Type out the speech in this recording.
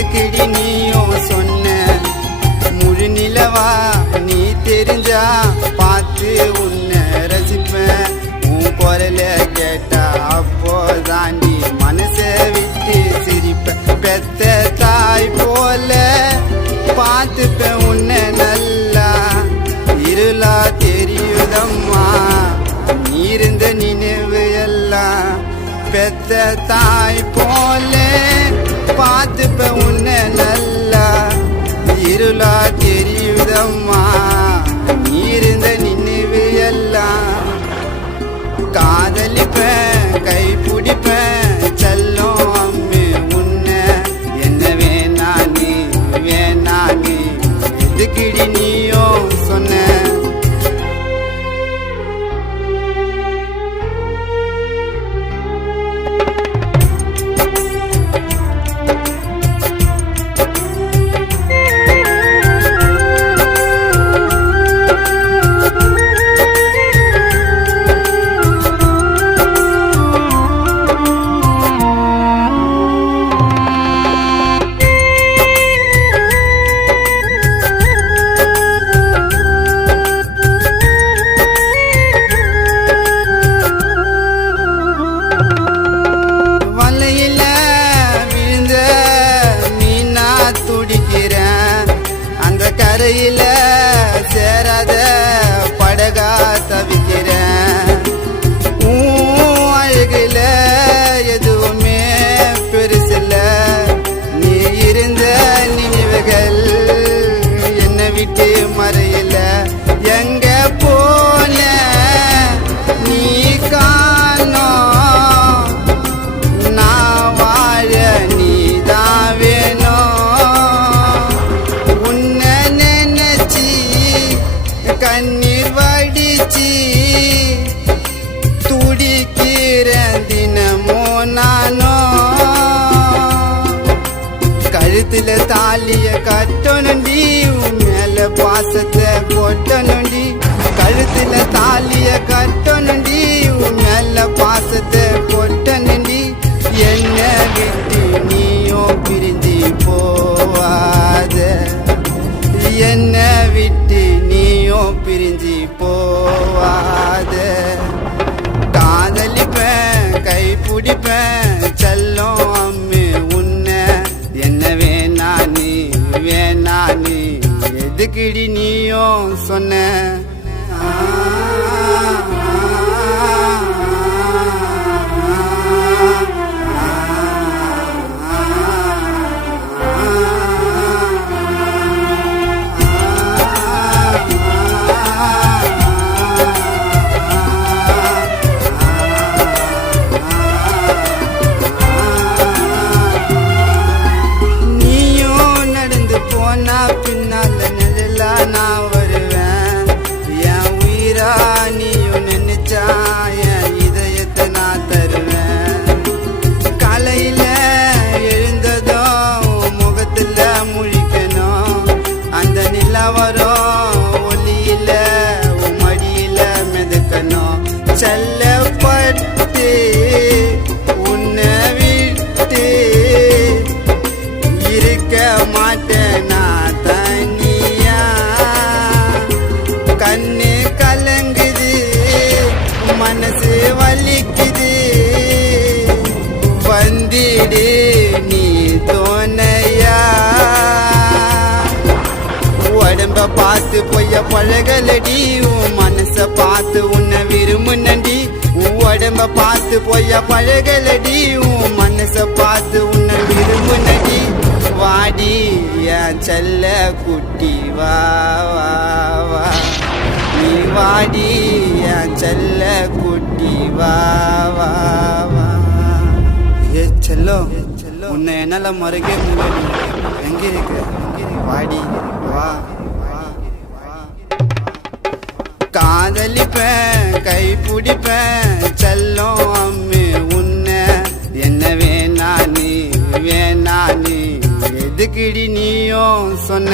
எதுக்கிடி நீயும் சொன்ன. முழு நிலவா நீ தெரிஞ்சா பார்த்து உன்ன ரசிப்பேன். உன் குரல கேட்டா அப்போ தாண்டி மனசை விட்டு சிரிப்ப பெத்த தாய் போல பார்த்துப்பேன் உன்னை நல்லா. இருளா தெரியுதம்மா. நீருந்த நினைவு எல்லாம் பெத்த தாய் போல நீ இருந்த நினைவு எல்லாம். காதலிப்பேன் கை பிடிப்பேன் செல்லம் அம்மு உன்னை. என்ன வேணா நீ வேணா நீ எதுக்கிடி நீயோ சொன்ன விட்டு மறையில. எங்க போன? நீ காணோ நான் வாழ நீ தான் வேணும். உன்னை நினைச்சி கண்ணீர் வடிச்சி துடிக்கிற தினமோ நானோ கழுத்துல தாலிய கட்டணும் பாசத்தை கொட்டணுண்டி கழுத்துல தாலிய கட்டணுண்டி உன் மேல பாசத்தை கொட்டணுண்டி என்ன விட்டு நீயோ பிரிஞ்சு போவாத. என்ன விட்டு நீயோ பிரிஞ்சு போவாத. காதலிப்பேன் கை பிடிப்பேன் செல்லம் எதுக்கிடி நீயும் சொன்ன வலிக்குது. வந்திடு நீ தோணையா. உடம்ப பார்த்து பொய்ய பழகலடி உன் மனச பார்த்து உன்னை விரும்புனண்டி உன் உடம்ப பார்த்து பொய்ய பழகலடி உன் மனச பார்த்து உன்னை விரும்புனடி வாடி என் செல்ல குட்டி வா வா வா. நீ வாடி என் செல்ல குட்டி வா வா வா. ஏ செல்லோ உன்னை என்னால மறக்க முடியல எங்க இருக்க? வாடி வா. காதலிப்பேன் கை பிடிப்பேன். செல்லம் அம்மு உன்னை. என்ன வேணா நீ வேணா நீ. எதுக்கிடி நீயும் சொன்ன?